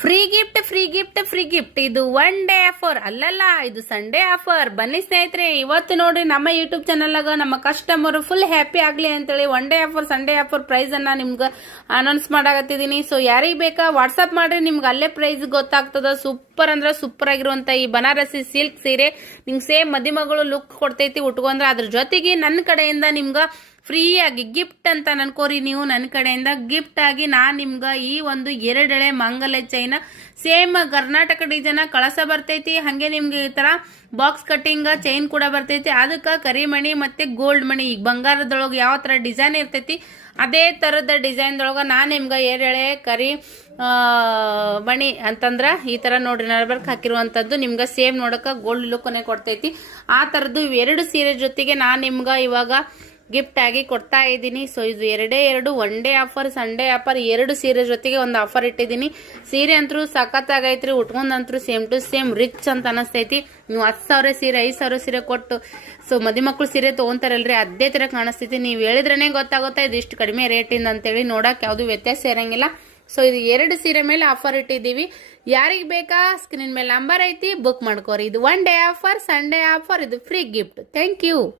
Free gift free gift free gift ಇದು one day offer ಅಲ್ಲಲ್ಲ, ಇದು ಸಂಡೇ ಆಫರ್. ಬನ್ನಿ ಸ್ನೇಹಿತರೆ, ಇವತ್ತು ನೋಡ್ರಿ ನಮ್ಮ ಯೂಟ್ಯೂಬ್ ಚಾನಲ್ನಾಗ ನಮ್ಮ ಕಸ್ಟಮರ್ ಫುಲ್ ಹ್ಯಾಪಿ ಆಗ್ಲಿ ಅಂತೇಳಿ one day offer Sunday offer prize ಅನ್ನ ನಿಮ್ಗೆ ಅನೌನ್ಸ್ ಮಾಡಾಕತ್ತಿದೀನಿ. ಸೊ ಯಾರಿಗೆ ಬೇಕಾ ವಾಟ್ಸ್ಆಪ್ ಮಾಡ್ರಿ, ನಿಮ್ಗೆ ಅಲ್ಲೇ ಪ್ರೈಸ್ ಗೊತ್ತಾಗ್ತದ. ಸೂಪರ್ ಅಂದ್ರೆ ಸೂಪರ್ ಆಗಿರುವಂತ ಈ ಬನಾರಸಿ ಸಿಲ್ಕ್ ಸೀರೆ ನಿಮ್ಗೆ ಸೇಮ್ ಮದಿಮಗಳು ಲುಕ್ ಕೊಡ್ತೈತಿ ಉಟ್ಕೊಂಡ್ರೆ. ಅದ್ರ ಜೊತೆಗೆ ನನ್ನ ಕಡೆಯಿಂದ ನಿಮ್ಗೆ ಫ್ರೀ ಆಗಿ ಗಿಫ್ಟ್ ಅಂತ ಅನ್ಕೋರಿ ನೀವು. ನನ್ನ ಕಡೆಯಿಂದ ಗಿಫ್ಟ್ ಆಗಿ ನಾನ್ ನಿಮ್ಗ ಈ ಒಂದು 2 ಎಳೆ ಮಂಗಲ ಚೈನ ಸೇಮ್ ಕರ್ನಾಟಕ ಡಿಸೈನ್ ಕಳಸ ಬರ್ತೈತಿ. ಹಂಗೆ ನಿಮ್ಗೆ ಈ ತರ ಬಾಕ್ಸ್ ಕಟ್ಟಿಂಗ್ ಚೈನ್ ಕೂಡ ಬರ್ತೈತಿ. ಅದಕ್ಕ ಕರಿಮಣಿ ಮತ್ತೆ ಗೋಲ್ಡ್ ಮಣಿ, ಈಗ ಬಂಗಾರದೊಳಗೆ ಯಾವ ತರ ಡಿಸೈನ್ ಇರ್ತೈತಿ ಅದೇ ತರದ ಡಿಸೈನ್ ದೊಳಗ ನಾನ್ ನಿಮ್ಗ 2 ಎಳೆ ಕರಿ ಮಣಿ ಅಂತಂದ್ರ ಈ ತರ ನೋಡ್ರಿ ನಡ್ಬರ್ಕ್ ಹಾಕಿರುವಂತದ್ದು ನಿಮ್ಗ ಸೇಮ್ ನೋಡಕ ಗೋಲ್ಡ್ ಲುಕ್ನೇ ಕೊಡ್ತೈತಿ. ಆ ತರದ್ದು 2 ಸೀರೆ ಜೊತೆಗೆ ನಾನ್ ನಿಮ್ಗ ಇವಾಗ ಗಿಫ್ಟ್ ಆಗಿ ಕೊಡ್ತಾ ಇದ್ದೀನಿ. ಸೊ ಇದು 2 one day offer Sunday offer 2 ಸೀರೆ ಜೊತೆಗೆ ಒಂದು ಆಫರ್ ಇಟ್ಟಿದ್ದೀನಿ. ಸೀರೆ ಅಂತೂ ಸಖತ್ತಾಗೈತ್ರಿ, ಉಟ್ಕೊಂಡಂತೂ ಸೇಮ್ ಟು ಸೇಮ್ ರಿಚ್ ಅಂತ ಅನಸ್ತೈತಿ. ನೀವು 10,000 ಸೀರೆ 5,000 ಸೀರೆ ಕೊಟ್ಟು ಸೊ ಮಕ್ಕಳು ಸೀರೆ ತಗೊಂತಾರಲ್ರಿ ಅದೇ ತರ ಕಾಣಿಸ್ತೈತಿ. ನೀವು ಹೇಳಿದ್ರೇನೆ ಗೊತ್ತಾಗುತ್ತೆ ಇದು ಇಷ್ಟು ಕಡಿಮೆ ರೇಟಿಂದ ಅಂತೇಳಿ. ನೋಡಕ್ ಯಾವ್ದು ವ್ಯತ್ಯಾಸ ಇರಂಗಿಲ್ಲ. ಸೊ ಇದು 2 ಸೀರೆ ಮೇಲೆ ಆಫರ್ ಇಟ್ಟಿದ್ದೀವಿ. ಯಾರಿಗೆ ಬೇಕಾ ಸ್ಕ್ರೀನ್ ಮೇಲೆ ನಂಬರ್ ಐತಿ, ಬುಕ್ ಮಾಡ್ಕೋರಿ. ಇದು one day offer Sunday offer, ಇದು ಫ್ರೀ ಗಿಫ್ಟ್. Thank you.